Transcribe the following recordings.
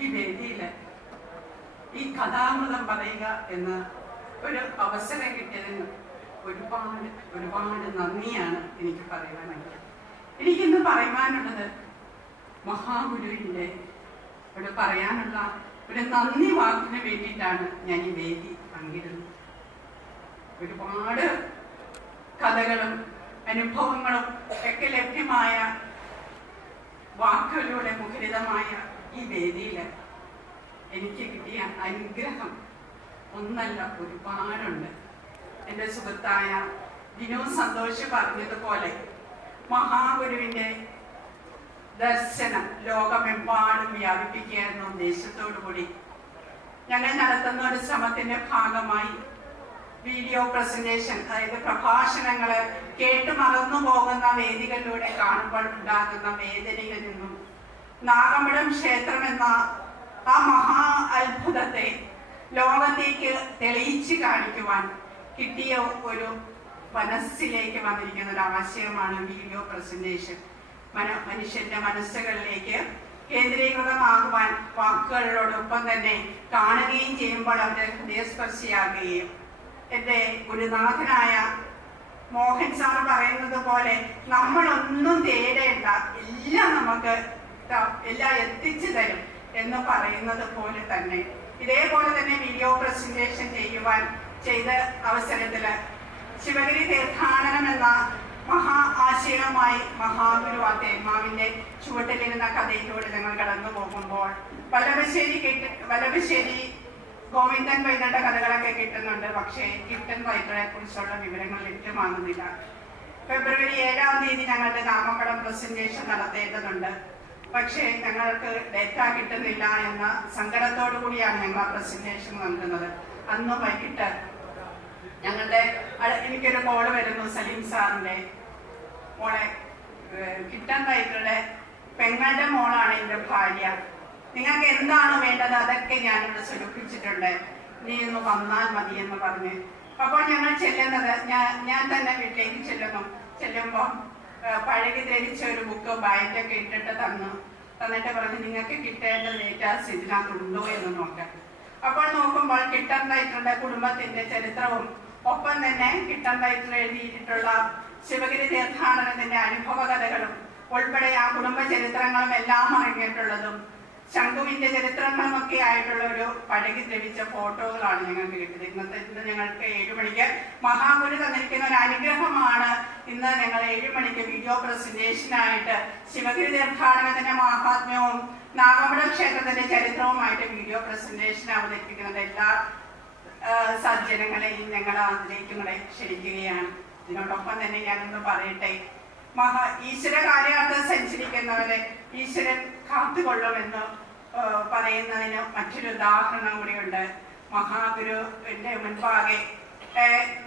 ഈ വേദിയിൽ ഈ കഥാമൃതം പറയുക എന്ന ഒരു അവസരം കിട്ടിയതിന് ഒരുപാട് ഒരുപാട് നന്ദിയാണ് എനിക്ക് പറയുവാനായിട്ട്. എനിക്കിന്ന് പറയുവാനുള്ളത് മഹാഗുരുവിൻ്റെ ഒരു പറയാനുള്ള ഒരു നന്ദി വാക്കിന് വേണ്ടിയിട്ടാണ് ഞാൻ ഈ വേദി പങ്കിടുന്നത്. ഒരുപാട് കഥകളും അനുഭവങ്ങളും ഒക്കെ ലഭ്യമായ വാക്കുകളിലൂടെ മുഖരിതമായ ഈ വേദിയിൽ എനിക്ക് കിട്ടിയ അനുഗ്രഹം ഒന്നല്ല, ഒരുപാടുണ്ട്. എൻ്റെ സുഹൃത്തായ ദിനു സന്തോഷ് പറഞ്ഞതുപോലെ മഹാഗുരുവിൻ്റെ ദർശനം ലോകമെമ്പാടും വ്യാപിപ്പിക്കുക എന്ന ഉദ്ദേശത്തോടു കൂടി ഞങ്ങൾ നടത്തുന്ന ഒരു ശ്രമത്തിന്റെ ഭാഗമായി വീഡിയോ പ്രസന്റേഷൻ, അതായത് പ്രഭാഷണങ്ങൾ കേട്ടു മറന്നു പോകുന്ന വേദികളിലൂടെ കാണുമ്പോൾ ഉണ്ടാകുന്ന വേദനയിൽ നിന്നും നാഗമ്പടം ക്ഷേത്രം എന്ന ആ മഹാ അത്ഭുതത്തെ ലോകത്തേക്ക് തെളിയിച്ച് കാണിക്കുവാൻ കിട്ടിയ ഒരു മനസ്സിലേക്ക് വന്നിരിക്കുന്ന ഒരു ആശയമാണ് വീഡിയോ പ്രസന്റേഷൻ. മനുഷ്യന്റെ മനസ്സുകളിലേക്ക് കേന്ദ്രീകൃതമാകുവാൻ വാക്കുകളോടൊപ്പം തന്നെ കാണുകയും ചെയ്യുമ്പോൾ അവരുടെ ഹൃദയസ്പർശിയാകുകയും, എൻ്റെ ഗുരുനാഥനായ മോഹൻ സാർ പറയുന്നത് പോലെ നമ്മളൊന്നും തേടേണ്ട, എല്ലാം നമുക്ക് എല്ലാം എത്തിച്ചു തരും എന്ന് പറയുന്നത് പോലെ തന്നെ ഇതേപോലെ തന്നെ വീഡിയോ പ്രസന്റേഷൻ ചെയ്ത അവസരത്തിൽ ശിവഗിരി തീർത്ഥാടനം എന്ന മഹാ ആശയവുമായി മഹാഗുരു ആ തേന്മാവിന്റെ ചുവട്ടിലിരുന്ന കഥയിലൂടെ ഞങ്ങൾ കടന്നു പോകുമ്പോൾ വല്ലഭശ്ശേരി ഗോവിന്ദൻ വൈദ്യരുടെ കഥകളൊക്കെ കിട്ടുന്നുണ്ട്. പക്ഷേ കിട്ടൻ വൈദ്യരെ കുറിച്ചുള്ള വിവരങ്ങൾ ലഭ്യമാകുന്നില്ല. ഫെബ്രുവരി 7-ാം തീയതി ഞങ്ങളുടെ നാമക്കടം പ്രസന്റേഷൻ നടത്തേണ്ടതുണ്ട്. പക്ഷേ ഞങ്ങൾക്ക് ഡേറ്റ കിട്ടുന്നില്ല എന്ന സങ്കടത്തോടു കൂടിയാണ് ഞങ്ങൾ ആ പ്രസന്റേഷൻ നൽകുന്നത്. അന്ന് വൈകിട്ട് എനിക്കൊരു കോള് വരുന്നു. സലീം സാറിന്റെ മോളെ, കിട്ടൻ വൈദ്യരുടെ പെങ്ങളുടെ മോളാണ് എൻ്റെ ഭാര്യ, നിങ്ങൾക്ക് എന്താണ് വേണ്ടത് അതൊക്കെ ഞാനിവിടെ സ്വരൂപിച്ചിട്ടുണ്ട്, നീ ഒന്ന് വന്നാൽ മതി എന്ന് പറഞ്ഞ്. അപ്പോൾ ഞങ്ങൾ ചെല്ലുന്നത്, ഞാൻ തന്നെ വീട്ടിലേക്ക് ചെല്ലുമ്പോൾ പഴകി ധരിച്ച ഒരു ബുക്ക് ബാഗൊക്കെ ഇട്ടിട്ട് തന്നിട്ട് പറഞ്ഞ് നിങ്ങൾക്ക് കിട്ടേണ്ട ഡേറ്റാസ് ഇതിനകത്തുണ്ടോ എന്ന് നോക്കാം. അപ്പോൾ നോക്കുമ്പോൾ കിട്ടൻ വൈദ്യരുടെ കുടുംബത്തിന്റെ ചരിത്രവും ഒപ്പം തന്നെ കിട്ടൻ വൈദ്യർ എഴുതിയിട്ടുള്ള ശിവഗിരി തീർത്ഥാടനത്തിന്റെ അനുഭവ കഥകളും ഉൾപ്പെടെ ആ കുടുംബ ചരിത്രങ്ങളും എല്ലാം അടങ്ങിയിട്ടുള്ളതും ശംഖുവിന്റെ ചരിത്രങ്ങളും ഒക്കെ ആയിട്ടുള്ള ഒരു പഴകി ദ്രവിച്ച ഫോട്ടോകളാണ് ഞങ്ങൾക്ക് കിട്ടിയത്. ഇന്ന് ഞങ്ങൾക്ക് 7 മണിക്ക് മഹാഗുരു തന്നിരിക്കുന്ന ഒരു അനുഗ്രഹമാണ്. ഇന്ന് ഞങ്ങൾ 7 മണിക്ക് വീഡിയോ പ്രസന്റേഷനായിട്ട് ശിവഗിരി തീർത്ഥാടനത്തിന്റെ മഹാത്മ്യവും നാഗമ്പടം ക്ഷേത്രത്തിന്റെ ചരിത്രവുമായിട്ട് വീഡിയോ പ്രസന്റേഷൻ അവതരിപ്പിക്കുന്നത്. എല്ലാ സജ്ജനങ്ങളെയും ഞങ്ങൾ അതിലേക്ക് ക്ഷണിക്കുകയാണ്. ഇതിനോടൊപ്പം തന്നെ ഞാനൊന്ന് പറയട്ടെ, ഈശ്വര കാര്യാർത്ഥം സഞ്ചരിക്കുന്നവരെ ഈശ്വരൻ കാത്തുകൊള്ളുമെന്ന് പറയുന്നതിന് മറ്റൊരു ഉദാഹരണം കൂടിയുണ്ട്. മഹാഗുരുവിന്റെ മുൻപാകെ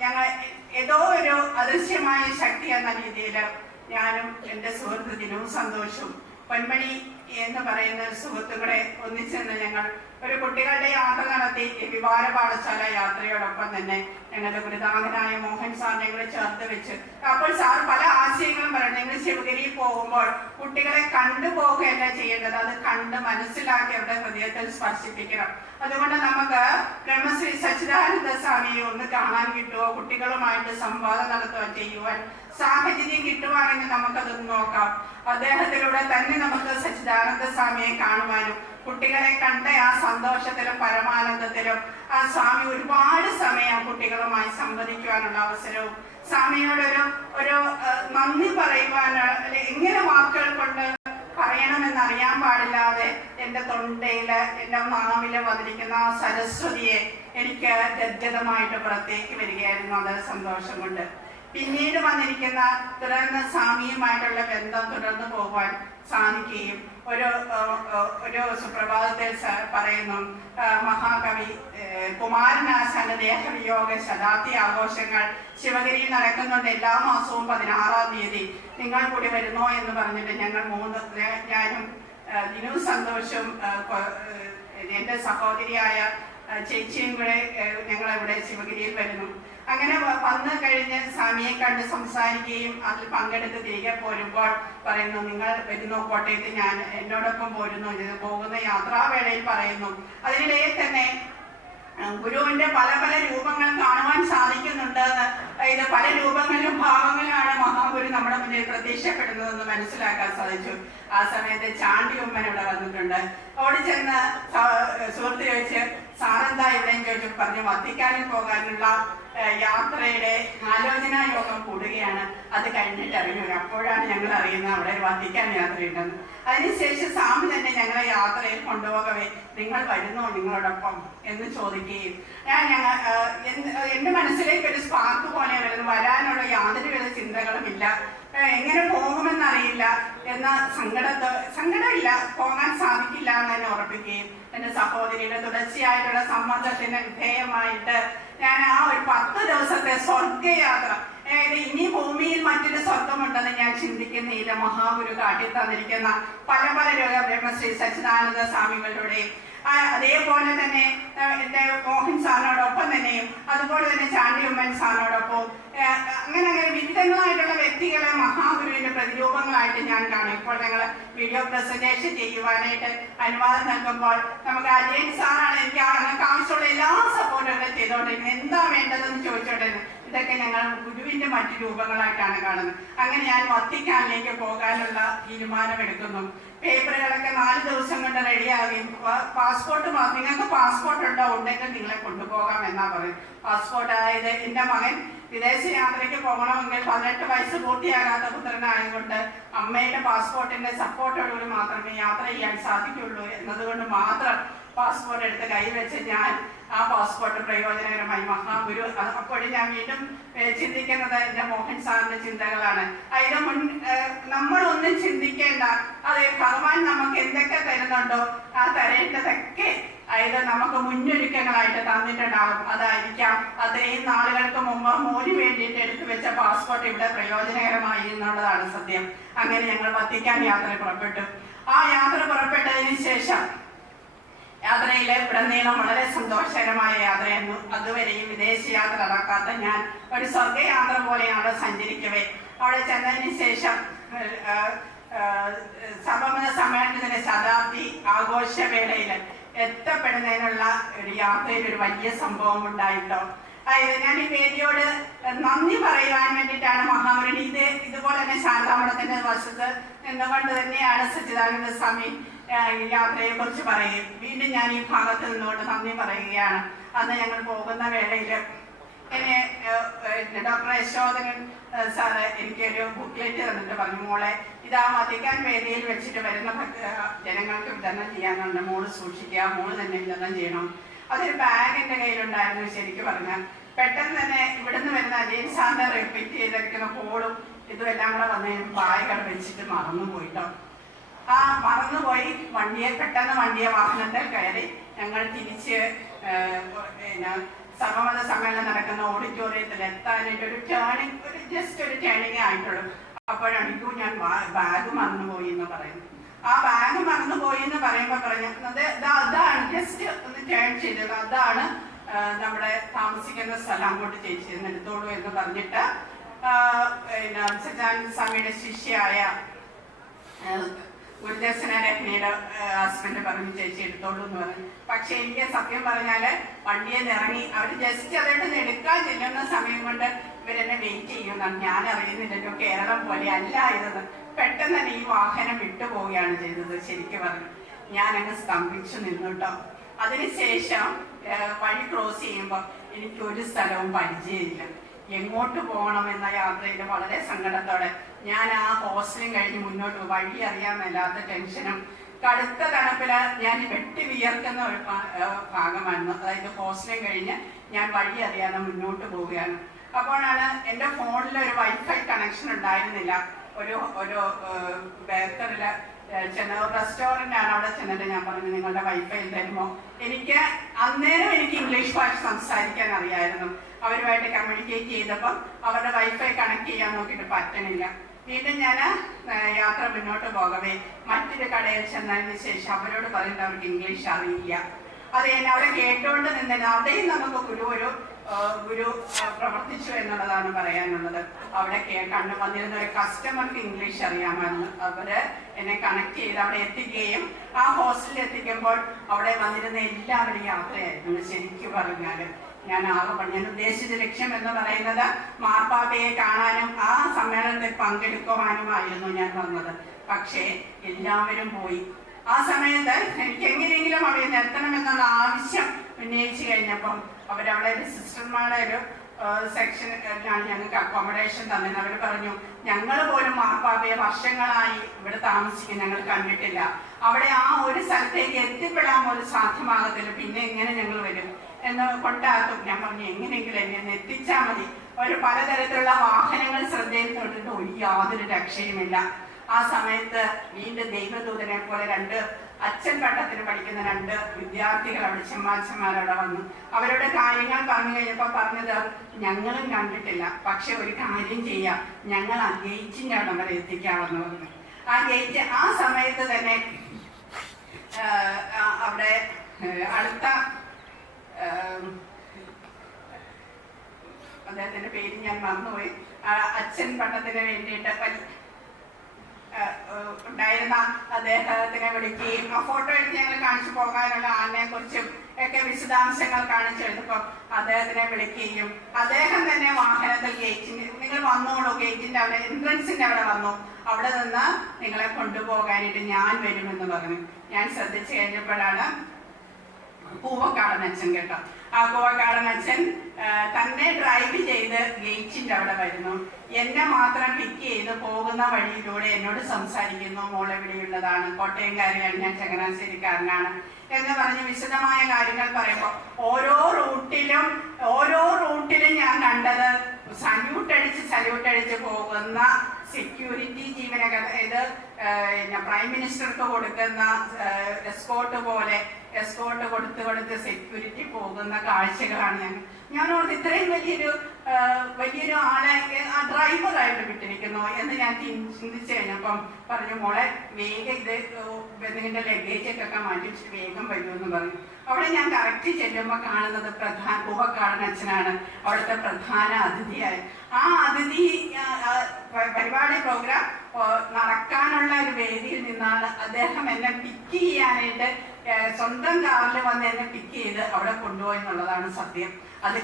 ഞങ്ങൾ ഏതോ ഒരു അദൃശ്യമായ ശക്തി എന്ന രീതിയിൽ ഞാനും എൻ്റെ സുഹൃത്ത് ദിനവും സന്തോഷവും പൊന്മണി എന്ന് പറയുന്ന സുഹൃത്തുക്കളെ ഒന്നിച്ചെന്ന് ഞങ്ങൾ ഒരു കുട്ടികളുടെ യാത്ര നടത്തി. വിവാര പാഠശാല യാത്രയോടൊപ്പം തന്നെ ഞങ്ങളുടെ ഗുരുനാഥനായ മോഹൻ സാറിനെ കൂടെ ചേർത്ത് വെച്ച്, അപ്പോൾ സാർ പല ആശയങ്ങളും പറഞ്ഞു. നിങ്ങൾ ശിവഗിരിയിൽ പോകുമ്പോൾ കുട്ടികളെ കണ്ടുപോകുകയല്ല ചെയ്യേണ്ടത്, അത് കണ്ട് മനസ്സിലാക്കി അവരുടെ ഹൃദയത്തിൽ സ്പർശിപ്പിക്കണം. അതുകൊണ്ട് നമുക്ക് ബ്രഹ്മശ്രീ സച്ചിദാനന്ദ സ്വാമിയെ ഒന്ന് കാണാൻ കിട്ടുമോ, കുട്ടികളുമായിട്ട് സംവാദം നടത്തുകയോ ചെയ്യുവാൻ സാഹചര്യം കിട്ടുവാണെങ്കിൽ നമുക്കതൊന്ന് നോക്കാം. അദ്ദേഹത്തിലൂടെ തന്നെ നമുക്ക് സച്ചിദാനന്ദ സ്വാമിയെ കാണുവാനും കുട്ടികളെ കണ്ട ആ സന്തോഷത്തിലും പരമാനന്ദത്തിലും ആ സ്വാമി ഒരുപാട് സമയം കുട്ടികളുമായി സംവദിക്കുവാനുള്ള അവസരവും സ്വാമിയോടൊരു നന്ദി പറയുവാൻ എങ്ങനെ വാക്കുകൾ കൊണ്ട് പറയണമെന്ന് അറിയാൻ പാടില്ലാതെ എൻ്റെ തൊണ്ടയില് എൻ്റെ നാവില് വന്നിരിക്കുന്ന ആ സരസ്വതിയെ എനിക്ക് ഗദ്ഗതമായിട്ട് പുറത്തേക്ക് വരികയായിരുന്നു. അത് സന്തോഷം കൊണ്ട് പിന്നീട് വന്നിരിക്കുന്ന തുടർന്ന് സ്വാമിയുമായിട്ടുള്ള ബന്ധം തുടർന്നു പോകുവാൻ സാധിക്കുകയും ഒരു സുപ്രഭാതത്തിൽ പറയുന്നു, മഹാകവി കുമാരനാശാന്റെ ദേഹവിയോഗ ശതാബ്ദി ആഘോഷങ്ങൾ ശിവഗിരിയിൽ നടക്കുന്നുണ്ട്. എല്ലാ മാസവും 16-ാം തീയതി നിങ്ങൾ കൂടി വരുന്നോ എന്ന് പറഞ്ഞിട്ട് ഞങ്ങൾ ഞാനും ദിനു സന്തോഷും എൻ്റെ സഹോദരിയായ ചേച്ചിയും കൂടെ ഞങ്ങളിവിടെ ശിവഗിരിയിൽ വരുന്നു. അങ്ങനെ വന്നു കഴിഞ്ഞ് സ്വാമിയെ കണ്ട് സംസാരിക്കുകയും അതിൽ പങ്കെടുത്ത് തിരികെ പോരുമ്പോൾ പറയുന്നു, നിങ്ങൾ വരുന്നു കോട്ടയത്ത്, ഞാൻ എന്നോടൊപ്പം പോരുന്നു. പോകുന്ന യാത്രാവേളയിൽ പറയുന്നു, അതിനിടയിൽ തന്നെ ഗുരുവിന്റെ പല പല രൂപങ്ങൾ കാണുവാൻ സാധിക്കുന്നുണ്ട്. ഇത് പല രൂപങ്ങളിലും ഭാവങ്ങളിലാണ് മഹാഗുരു നമ്മുടെ മുന്നിൽ പ്രത്യക്ഷപ്പെടുന്നതെന്ന് മനസ്സിലാക്കാൻ സാധിച്ചു. ആ സമയത്ത് ചാണ്ടി ഉമ്മൻ ഇവിടെ വന്നിട്ടുണ്ട്. അവിടെ ചെന്ന് സുഹൃത്ത് ചോദിച്ച്, സാറെന്താ ഇവിടെയും ചോദിച്ചു. പറഞ്ഞു, വത്തിക്കാനിൽ പോകാനുള്ള യാത്രയുടെ ആലോചനാ യോഗം കൂടുകയാണ്, അത് കഴിഞ്ഞിട്ട് അറിഞ്ഞു. അപ്പോഴാണ് ഞങ്ങൾ അറിയുന്നത് അവിടെ വത്തിക്കാൻ യാത്രയുണ്ടെന്ന്. അതിനുശേഷം സ്വാമി തന്നെ ഞങ്ങളെ യാത്രയിൽ കൊണ്ടുപോകവേ, നിങ്ങൾ വരുന്നോ നിങ്ങളോടൊപ്പം എന്ന് ചോദിക്കുകയും എന്റെ മനസ്സിലേക്ക് ഒരു സ്പാർക്ക് പോലെ വരുന്നു. വരാനുള്ള യാതൊരുവിധ ചിന്തകളുമില്ല, എങ്ങനെ പോകുമെന്നറിയില്ല എന്ന സങ്കടമില്ല, പോകാൻ സാധിക്കില്ല എന്ന് തന്നെ ഉറപ്പിക്കുകയും എന്റെ സഹോദരിയുടെ തുടർച്ചയായിട്ടുള്ള സമ്മർദ്ദത്തിന് വിധേയമായിട്ട് ഞാൻ ആ ഒരു 10 ദിവസത്തെ സ്വർഗയാത്ര, ഇനി ഭൂമിയിൽ മറ്റൊരു സ്വർഗമുണ്ടെന്ന് ഞാൻ ചിന്തിക്കുന്നില്ല. മഹാഗുരു കാട്ടി തന്നിരിക്കുന്ന പല പല ബ്രഹ്മശ്രീ സച്ചിദാനന്ദ സ്വാമികളുടെയും അതേപോലെ തന്നെ എന്റെ മോഹൻ സാറിനോടൊപ്പം തന്നെയും അതുപോലെ തന്നെ ചാണ്ടി ഉമ്മൻ സാറിനോടൊപ്പം അങ്ങനെ വിവിധങ്ങളായിട്ടുള്ള വ്യക്തികളെ മഹാഗുരുവിന്റെ പ്രതിരൂപങ്ങളായിട്ട് ഞാൻ കാണും. ഇപ്പോൾ ഞങ്ങൾ വീഡിയോ പ്രസന്റേഷൻ ചെയ്യുവാനായിട്ട് അനുവാദം നൽകുമ്പോൾ നമുക്ക് അജയൻ സാറാണ് എനിക്ക് ആവശ്യമുള്ള എല്ലാ സപ്പോർട്ടുകളും ചെയ്തുകൊണ്ടിരിക്കുന്നത്. എന്താ വേണ്ടതെന്ന് ചോദിച്ചോണ്ടിരുന്നത്. ഇതൊക്കെ ഞങ്ങൾ ഗുരുവിന്റെ മറ്റു രൂപങ്ങളായിട്ടാണ് കാണുന്നത്. അങ്ങനെ ഞാൻ വത്തിക്കാനിലേക്ക് പോകാനുള്ള തീരുമാനമെടുക്കുന്നു. പേപ്പറുകളൊക്കെ 4 ദിവസം കൊണ്ട് റെഡിയാകുകയും പാസ്പോർട്ട് നിങ്ങൾക്ക് പാസ്പോർട്ട് ഉണ്ടെങ്കിൽ നിങ്ങളെ കൊണ്ടുപോകാം എന്നാ പറയും. പാസ്പോർട്ട്, അതായത് എന്റെ മകൻ വിദേശ യാത്രയ്ക്ക് പോകണമെങ്കിൽ 18 വയസ്സ് പൂർത്തിയാകാത്ത പുത്രനായതുകൊണ്ട് അമ്മയുടെ പാസ്പോർട്ടിന്റെ സപ്പോർട്ടോടുകൂടി മാത്രമേ യാത്ര ചെയ്യാൻ സാധിക്കുള്ളൂ എന്നതുകൊണ്ട് മാത്രം പാസ്പോർട്ട് എടുത്ത് കൈവച്ച് ഞാൻ ആ പാസ്പോർട്ട് പ്രയോജനകരമായി മഹാഗുരു. അപ്പോഴും ഞാൻ വീണ്ടും ചിന്തിക്കുന്നത് എന്റെ മോഹൻ സാറിന്റെ ചിന്തകളാണ്. അതിന് നമ്മളൊന്നും ചിന്തിക്കേണ്ട, അത് ഭഗവാൻ നമുക്ക് എന്തൊക്കെ തരുന്നുണ്ടോ ആ തരേണ്ടതൊക്കെ അതായത് നമുക്ക് മുന്നൊരുക്കങ്ങളായിട്ട് തന്നിട്ടുണ്ടാകും. അതായിരിക്കാം അത്രയും നാളുകൾക്ക് മുമ്പ് മോന് വേണ്ടിയിട്ട് എടുത്തു വെച്ച പാസ്പോർട്ട് ഇവിടെ പ്രയോജനകരമായി എന്നുള്ളതാണ് സത്യം. അങ്ങനെ ഞങ്ങൾ വത്തിക്കാൻ യാത്ര പുറപ്പെട്ടു. ആ യാത്ര പുറപ്പെട്ടതിന് ശേഷം യാത്രയിലെ ഉടനീളം വളരെ സന്തോഷകരമായ യാത്രയായിരുന്നു. അതുവരെയും വിദേശ യാത്ര നടക്കാത്ത ഞാൻ ഒരു സ്വർഗയാത്ര പോലെയാണ് സഞ്ചരിക്കവേ. അവിടെ ചെന്നതിന് ശേഷം സഭമത സമ്മേളനത്തിന്റെ ശതാബ്ദി ആഘോഷവേളയിൽ എത്തപ്പെടുന്നതിനുള്ള ഒരു യാത്രയിൽ ഒരു വലിയ സംഭവം ഉണ്ടായിട്ടോ. അതായത് ഞാൻ ഈ വേദിയോട് നന്ദി പറയുവാൻ വേണ്ടിയിട്ടാണ് മഹാഗുരുവിന് ഇതുപോലെ തന്നെ ശാന്താമഠത്തിന്റെ വശത്ത് നിന്നുകൊണ്ട് തന്നെയാണ് സച്ചിദാനന്ദ സ്വാമി യാത്രയെ കുറിച്ച് പറയുകയും വീണ്ടും ഞാൻ ഈ ഭാഗത്ത് നിന്നുകൊണ്ട് നന്ദി പറയുകയാണ്. അന്ന് ഞങ്ങൾ പോകുന്ന വേളയിൽ ഡോക്ടർ യശോധരൻ സാറ് എനിക്കൊരു ബുക്ക്ലെറ്റ് തന്നിട്ട് പറഞ്ഞു, മോളെ ഇതാ വത്തിക്കാൻ വേദിയിൽ വെച്ചിട്ട് വരുന്ന ജനങ്ങൾക്ക് വിതരണം ചെയ്യാനുണ്ട്, മോള് സൂക്ഷിക്കുക, മോള് തന്നെ വിതരണം ചെയ്യണം. അതൊരു ബാഗ് എൻ്റെ കയ്യിലുണ്ടായിരുന്നു. ശരിക്കും പറഞ്ഞാൽ പെട്ടെന്ന് തന്നെ ഇവിടുന്ന് വരുന്ന അജയൻ സാറിനെ റിപ്പീറ്റ് ചെയ്തിരിക്കുന്ന കോളും ഇതുമെല്ലാം കൂടെ വന്ന് ബാഗ് വെച്ചിട്ട് മറന്നുപോയിട്ടോ. ആ മറന്നുപോയി പെട്ടെന്ന് വാഹനത്തിൽ കയറി ഞങ്ങൾ തിരിച്ച് സർവമത സമ്മേളനം നടക്കുന്ന ഓഡിറ്റോറിയത്തിൽ എത്താനായിട്ട് ഒരു ടേണിംഗ് ആയിട്ടുള്ളൂ. അപ്പോഴാണിക്കൂ ഞാൻ ബാഗ് മറന്നുപോയി എന്ന് പറയുന്നു. ആ ബാഗ് മറന്നുപോയി എന്ന് പറയുമ്പോൾ പറഞ്ഞത് അതാണ്, ജസ്റ്റ് ഒന്ന് ടേൺ ചെയ്തത്, അതാണ് നമ്മുടെ താമസിക്കുന്ന സ്ഥലം, അങ്ങോട്ട് ചേച്ചി എടുത്തോളൂ എന്ന് പറഞ്ഞിട്ട് സച്ചിദാനന്ദ സ്വാമിയുടെ ശിഷ്യയായ ഗുരുദർശന രത്നയുടെ ഹസ്ബൻഡ് പറഞ്ഞു ചേച്ചി എടുത്തോളൂ എന്ന് പറഞ്ഞു. പക്ഷെ എനിക്ക് സത്യം പറഞ്ഞാല് വണ്ടിയിൽ നിന്ന് ഇറങ്ങി അവർ ജസ്റ്റ് അതായിട്ട് എടുക്കാൻ ചെല്ലുന്ന സമയം കൊണ്ട് ഇവരെന്നെ വെയിറ്റ് ചെയ്യുന്നതാണ്. ഞാൻ അറിയുന്നില്ലല്ലോ, കേരളം പോലെ അല്ല ഇതെന്ന്. പെട്ടെന്ന് തന്നെ ഈ വാഹനം വിട്ടുപോവുകയാണ് ചെയ്തത്. ശരിക്കും പറഞ്ഞു ഞാനങ്ങ് സ്തംഭിച്ചു നിന്നുട്ടോ. അതിനുശേഷം വഴി ക്രോസ് ചെയ്യുമ്പോൾ എനിക്ക് ഒരു സ്ഥലവും പരിചയമില്ല. എങ്ങോട്ട് പോകണമെന്ന യാത്രയിൽ വളരെ സങ്കടത്തോടെ ഞാൻ ആ ഹോസ്റ്റലും കഴിഞ്ഞ് മുന്നോട്ട് വഴി അറിയാൻ മേലാത്ത ടെൻഷനും കടുത്ത തണുപ്പില് ഞാൻ വെട്ടി വിയർക്കുന്ന ഒരു ഭാഗമായിരുന്നു. അതായത് ഹോസ്റ്റലും കഴിഞ്ഞ് ഞാൻ വഴി അറിയാതെ മുന്നോട്ട് പോവുകയാണ്. അപ്പോഴാണ് എൻ്റെ ഫോണിൽ ഒരു വൈഫൈ കണക്ഷൻ ഉണ്ടായിരുന്നില്ല. ഒരു ബേക്കറില് റെസ്റ്റോറൻ്റ് ആണ്. അവിടെ ചെന്നിട്ട് ഞാൻ പറഞ്ഞു, നിങ്ങളുടെ വൈഫൈ തരുമോ? അന്നേരം എനിക്ക് ഇംഗ്ലീഷ് ഭാഷ സംസാരിക്കാൻ അറിയായിരുന്നു. അവരുമായിട്ട് കമ്മ്യൂണിക്കേറ്റ് ചെയ്തപ്പോൾ അവരുടെ വൈഫൈ കണക്ട് ചെയ്യാൻ നോക്കിയിട്ട് പറ്റണില്ല. വീണ്ടും ഞാൻ യാത്ര മുന്നോട്ട് പോകവേ മറ്റൊരു കടയിൽ ചെന്നതിന് ശേഷം അവരോട് പറയുന്നത് അവർക്ക് ഇംഗ്ലീഷ് അറിയില്ല. അത് തന്നെ അവിടെ കേട്ടുകൊണ്ട് നിന്നിരുന്നു. അവിടെയും നമുക്ക് ഗുരു പ്രവർത്തിച്ചു എന്നുള്ളതാണ് പറയാനുള്ളത്. അവിടെ കണ്ടു വന്നിരുന്ന ഒരു കസ്റ്റമർക്ക് ഇംഗ്ലീഷ് അറിയാമായിരുന്നു. അവര് എന്നെ കണക്ട് ചെയ്ത് അവിടെ എത്തിക്കുകയും ആ ഹോസ്റ്റലിൽ എത്തിക്കുമ്പോൾ അവിടെ വന്നിരുന്ന എല്ലാവരും യാത്രയായിരുന്നു. ശരിക്കും പറഞ്ഞാൽ ഞാൻ ഉദ്ദേശിച്ച ലക്ഷ്യം എന്ന് പറയുന്നത് മാർപ്പാപ്പയെ കാണാനും ആ സമ്മേളനത്തിൽ പങ്കെടുക്കുവാനുമായിരുന്നു ഞാൻ വന്നത്. പക്ഷേ എല്ലാവരും പോയി. ആ സമയത്ത് എനിക്ക് എങ്ങനെയെങ്കിലും അവിടെ നിർത്തണമെന്നുള്ള ആവശ്യം ഉന്നയിച്ചു കഴിഞ്ഞപ്പം അവരവിടെ ഒരു സിസ്റ്റർമാരുടെ ഒരു സെക്ഷനാണ് ഞങ്ങൾക്ക് അക്കോമഡേഷൻ തന്നെ. അവർ പറഞ്ഞു, ഞങ്ങൾ പോലും മാർപ്പാപ്പയെ വർഷങ്ങളായി ഇവിടെ താമസിക്കും, ഞങ്ങൾ കണ്ടിട്ടില്ല. അവിടെ ആ ഒരു സ്ഥലത്തേക്ക് എത്തിപ്പെടാൻ പോലും സാധ്യമാകത്തില്ല, പിന്നെ എങ്ങനെ ഞങ്ങൾ വരും എന്ന് കൊണ്ടാക്കും. ഞാൻ പറഞ്ഞു, എങ്ങനെയെങ്കിലും എന്നെ എത്തിച്ചാൽ മതി. അവർ പലതരത്തിലുള്ള വാഹനങ്ങൾ ശ്രദ്ധയിൽ തൊട്ടിട്ട് യാതൊരു രക്ഷയുമില്ല. ആ സമയത്ത് വീണ്ടും ദൈവദൂതനെ പോലെ 2 അച്ഛൻ പട്ടത്തിന് പഠിക്കുന്ന 2 വിദ്യാർത്ഥികൾ അവിടെ ചെമ്മാച്ചന്മാരവിടെ വന്നു. അവരുടെ കാര്യങ്ങൾ പറഞ്ഞു കഴിഞ്ഞപ്പോൾ പറഞ്ഞത്, ഞങ്ങളും കണ്ടിട്ടില്ല, പക്ഷെ ഒരു കാര്യം ചെയ്യാം, ഞങ്ങൾ ആ ഗേറ്റിന്റെ അവിടെ വരെ എത്തിക്കാമെന്ന് പറഞ്ഞു. ആ ഗേറ്റ് ആ സമയത്ത് തന്നെ അവിടെ അടുത്ത അദ്ദേഹത്തിന്റെ പേര് ഞാൻ മറന്നുപോയി, അച്ഛൻ പട്ടത്തിന് വേണ്ടിയിട്ട് ഉണ്ടായിരുന്ന അദ്ദേഹത്തിനെ വിളിക്കുകയും ആ ഫോട്ടോ എടുത്ത് ഞങ്ങൾ കാണിച്ചു പോകാനുള്ള ആളിനെ കുറിച്ചും ഒക്കെ വിശദാംശങ്ങൾ കാണിച്ചു കഴിഞ്ഞപ്പോൾ അദ്ദേഹത്തിനെ വിളിക്കുകയും അദ്ദേഹം തന്നെ വാഹനത്തിൽ ഗേറ്റിന് നിങ്ങൾ വന്നോളൂ, ഗേറ്റിന്റെ അവിടെ എൻട്രൻസിന്റെ അവിടെ വന്നു, അവിടെ നിന്ന് നിങ്ങളെ കൊണ്ടുപോകാനായിട്ട് ഞാൻ വരുമെന്ന് പറഞ്ഞു. ഞാൻ ശ്രദ്ധിച്ചു കഴിഞ്ഞപ്പോഴാണ് പൂവക്കാടൻ അച്ഛൻ കേട്ടോ. ആ പൂവക്കാടൻ അച്ഛൻ തന്നെ ഡ്രൈവ് ചെയ്ത് ഗേറ്റിന്റെ അവിടെ വരുന്നു. എന്നെ മാത്രം പിക്ക് ചെയ്ത് പോകുന്ന വഴിയിലൂടെ എന്നോട് സംസാരിക്കുന്നു. മോൾ എവിടെയുള്ളതാണ്? കോട്ടയംകാരിയാണ് ഞാൻ, ചങ്ങനാശ്ശേരിക്കാരനാണ് എന്ന് പറഞ്ഞ് വിശദമായ കാര്യങ്ങൾ പറയുമ്പോൾ ഓരോ റൂട്ടിലും ഞാൻ കണ്ടത് സല്യൂട്ട് അടിച്ച് പോകുന്ന സെക്യൂരിറ്റി ജീവനക്കാർ, ഇത് പ്രൈം മിനിസ്റ്റർക്ക് കൊടുക്കുന്ന എസ്കോർട്ട് കൊടുത്ത് സെക്യൂരിറ്റി പോകുന്ന കാഴ്ചകളാണ് ഞാൻ ഓർത്ത് ഇത്രയും വലിയൊരു ആളെ ആ ഡ്രൈവറായിട്ട് വിട്ടിരിക്കുന്നു എന്ന് ഞാൻ ചിന്തിച്ചു കഴിഞ്ഞപ്പം പറഞ്ഞു, മോളെ വേഗം നിന്റെ ലഗേജൊക്കെ മാറ്റി വെച്ചിട്ട് വേഗം വരുമെന്ന് പറഞ്ഞു. അവിടെ ഞാൻ കറക്റ്റ് ചെല്ലുമ്പോൾ കാണുന്നത് പൂവക്കാടൻ അച്ഛനാണ്, അവിടുത്തെ പ്രധാന അതിഥിയായി. ആ അതിഥി പരിപാടി പ്രോഗ്രാം നടക്കാനുള്ള ഒരു വേദിയിൽ നിന്നാണ് അദ്ദേഹം എന്നെ പിക്ക് ചെയ്യാനായിട്ട് സ്വന്തം കാറിൽ വന്ന് എന്നെ പിക്ക് ചെയ്ത് അവിടെ കൊണ്ടുപോയി എന്നുള്ളതാണ് സത്യം. അത്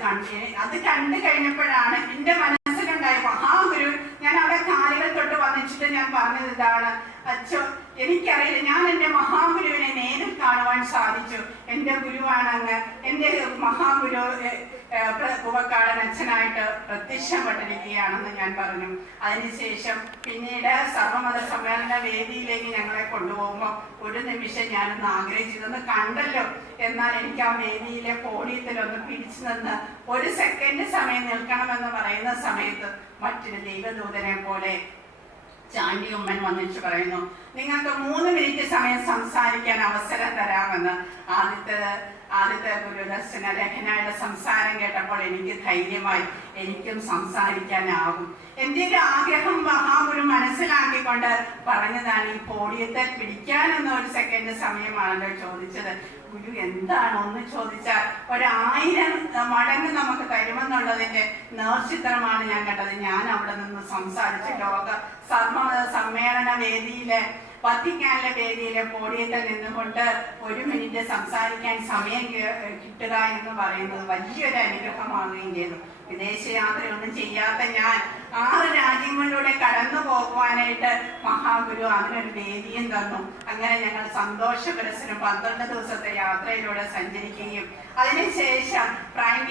കണ്ടു കഴിഞ്ഞപ്പോഴാണ് എന്റെ മനസ്സിലുണ്ടായ മഹാഗുരു. ഞാൻ അവിടെ കാലുകൾ തൊട്ട് വന്നിച്ചിട്ട് ഞാൻ പറഞ്ഞത് ഇതാണ്, അച്ഛോ എനിക്കറിയില്ല, ഞാൻ എൻ്റെ മഹാഗുരുവിനെ നേരിൽ കാണുവാൻ സാധിച്ചു. എൻ്റെ ഗുരുവാണ് അങ്ങ്, എൻ്റെ മഹാഗുരു പൂവക്കാടൻ അച്ഛനായിട്ട് പ്രത്യക്ഷപ്പെട്ടിരിക്കുകയാണെന്ന് ഞാൻ പറഞ്ഞു. അതിനുശേഷം പിന്നീട് സർവമത സമ്മേളന വേദിയിലേക്ക് ഞങ്ങളെ കൊണ്ടുപോകുമ്പോൾ ഒരു നിമിഷം ഞാനൊന്ന് ആഗ്രഹിച്ചതൊന്ന് കണ്ടല്ലോ, എന്നാൽ എനിക്ക് ആ വേദിയിലെ പോഡിയത്തിലൊന്ന് പിടിച്ചു നിന്ന് 1 സെക്കൻഡ് സമയം നിൽക്കണമെന്ന് പറയുന്ന സമയത്ത് മറ്റൊരു ദൈവദൂതനെ പോലെ ചാണ്ടി ഉമ്മൻ വന്നിട്ട് പറയുന്നു, നിങ്ങൾക്ക് 3 മിനിറ്റ് സമയം സംസാരിക്കാൻ അവസരം തരാമെന്ന്. ആദ്യത്തെ ഗുരുദർശന രഹനയുടെ സംസാരം കേട്ടപ്പോൾ എനിക്ക് ധൈര്യമായി, എനിക്കും സംസാരിക്കാനാകും. എൻ്റെ ഒരു ആഗ്രഹം മഹാഗുരു മനസ്സിലാക്കിക്കൊണ്ട് പറഞ്ഞതാണ്, ഈ പോഡിയത്തെ പിടിക്കാനെന്ന 1 സെക്കൻഡ് സമയമാണല്ലോ ചോദിച്ചത്. ഗുരു എന്താണ് ഒന്ന് ചോദിച്ചാൽ 1000 മടങ്ങ് നമുക്ക് തരുമെന്നുള്ളതിന്റെ നേർചിത്രമാണ് ഞാൻ കണ്ടത്. ഞാൻ അവിടെ നിന്ന് സംസാരിച്ച് ലോക സർവമത സമ്മേളന വേദിയിലെ വത്തിക്കാനിലെ വേദിയിലെ പോഡിയത്തിൽ നിന്നുകൊണ്ട് 1 മിനിറ്റ് സംസാരിക്കാൻ സമയം കിട്ടുക എന്ന് പറയുന്നത് വലിയൊരു അനുഗ്രഹമാവുകയും ചെയ്തു. വിദേശയാത്രയൊന്നും ചെയ്യാത്ത ഞാൻ 6 രാജ്യങ്ങളിലൂടെ കടന്നു പോകുവാനായിട്ട് മഹാഗുരു അതിനൊരു വേദിയും തന്നു. അങ്ങനെ ഞങ്ങൾ സന്തോഷപുരസരം 12 ദിവസത്തെ യാത്രയിലൂടെ സഞ്ചരിക്കുകയും അതിനുശേഷം പ്രൈം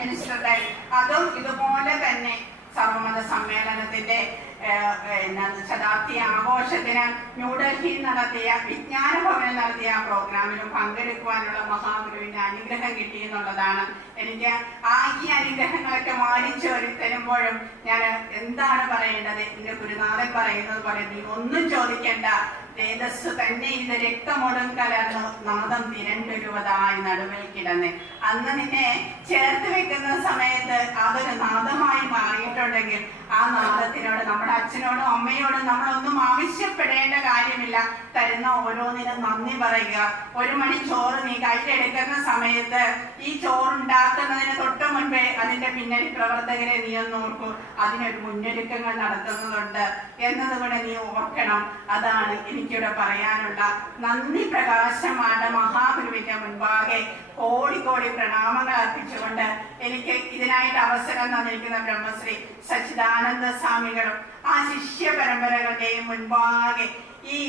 മിനിസ്റ്ററുടെ അതും ഇതുപോലെ തന്നെ സർവമത സമ്മേളനത്തിന്റെ ശതാബ്ദി ആഘോഷത്തിന് ന്യൂഡൽഹിയിൽ നടത്തിയ വിജ്ഞാന ഭവനിൽ നടത്തിയ പ്രോഗ്രാമിലും പങ്കെടുക്കുവാനുള്ള മഹാഗുരുവിന്റെ അനുഗ്രഹം കിട്ടി എന്നുള്ളതാണ്. എനിക്ക് ഈ അനുഗ്രഹങ്ങളൊക്കെ മാനിച്ചു തരുമ്പോഴും ഞാൻ എന്താണ് പറയേണ്ടത്? എന്റെ ഗുരുനാഥൻ പറയുന്നത് പോലെ, നീ ഒന്നും ചോദിക്കേണ്ട, രേതസ്സു തന്നെ ഇത് രക്തമോടും കലർന്നു നാദം തിരണ്ടൊരുവതായി നടുവിൽ കിടന്ന്. അന്ന് നിന്നെ ചേർത്ത് വെക്കുന്ന സമയത്ത് അതൊരു നാദമായി മാറിയിട്ടുണ്ടെങ്കിൽ ആ നാദത്തിനോട് നമ്മുടെ അച്ഛനോടും അമ്മയോടും നമ്മളൊന്നും ആവശ്യപ്പെടേണ്ട കാര്യമില്ല. തരുന്ന ഓരോന്നിനും നന്ദി പറയുക. ഒരു മണി ചോറ് നീ കയ്യിലെടുക്കുന്ന സമയത്ത് ഈ ചോറുണ്ടാക്കുന്നതിന് തൊട്ട് മുൻപേ അതിന്റെ പിന്നണി പ്രവർത്തകരെ നീ ഒന്ന് ഓർക്കൂ. അതിനൊരു മുന്നൊരുക്കങ്ങൾ നടത്തുന്നതുണ്ട് എന്നതുകൂടെ നീ ഓർക്കണം. അതാണ് എനിക്കിവിടെ പറയാനുള്ള. നന്ദി പ്രകാശമാണ് മഹാഗുരുവിന്റെ മുൻപാകെ കോടി പ്രണാമങ്ങൾ അർപ്പിച്ചുകൊണ്ട് എനിക്ക് ഇതിനായിട്ട് അവസരം തന്നിരിക്കുന്ന ബ്രഹ്മശ്രീ സച്ചിദാനന്ദ സ്വാമികളും ആ ശിഷ്യ പരമ്പരകളുടെയും മുൻപാകെ ഈ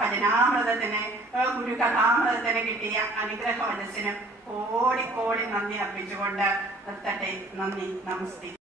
ഭജനാമൃതത്തിന് ഗുരുകഥാമൃതത്തിന് കിട്ടിയ അനുഗ്രഹ മനസ്സിന് കോടി നന്ദി അർപ്പിച്ചുകൊണ്ട് നിർത്തട്ടെ. നന്ദി, നമസ്തേ.